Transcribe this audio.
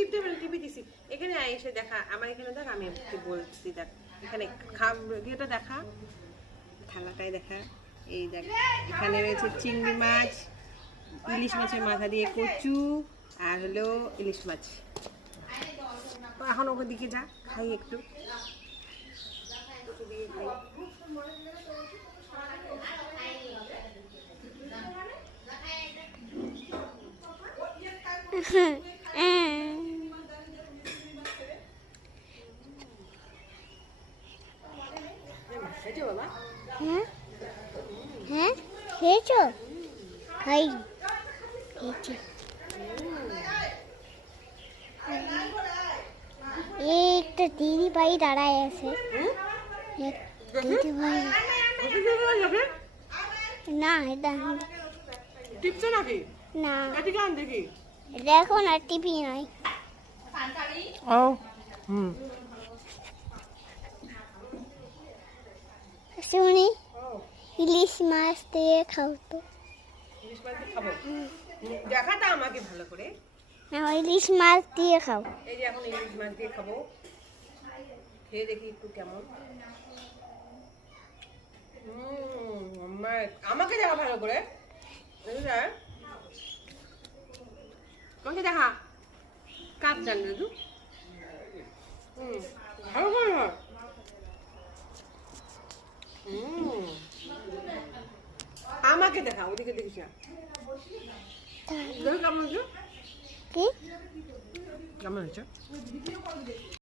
টিপতে পারি, টিপে দিছি। এখানে এসে দেখা, আমার এখানে দেখ, আমি বলছি দেখ, এখানে ইয়েটা দেখা, থালাটাই দেখা। এই দেখ, এখানে রয়েছে চিংড়ি মাছ, ইলিশ মাছের মাথা দিয়ে কচু, আর হলো ইলিশ মাছ। এখন ওখান দিকে যা, খাই একটু। বাবা হ্যাঁ হ্যাঁ খেয়েছো? খাই খেয়েছি। একটা দিদি ভাই দাঁড়ায় আছে। দিদি ভাই না, এটা টিপছে নাকি? না, এদিকে আন দেখি। দেখো না, টিভি নয়। ও হুম, শুনি ইলিশ মাছ দিয়ে খাও তো। ইলিশ মাছ দিয়ে খাবো? দেখাটা আমাকে ভালো করে। না, ইলিশ মাছ দিয়ে খাও। এই যে এখন ইলিশ মাছ দিয়ে খাবো, খেয়ে দেখি একটু কেমন। আমাকে দেখা ভালো করে, আমাকে দেখা, কাপ জানবে তু। ভালো করে হয়। আমাকে দেখা, ওদিকে দেখিস না। দেখো কেমন হয়েছে, কি কেমন হয়েছে।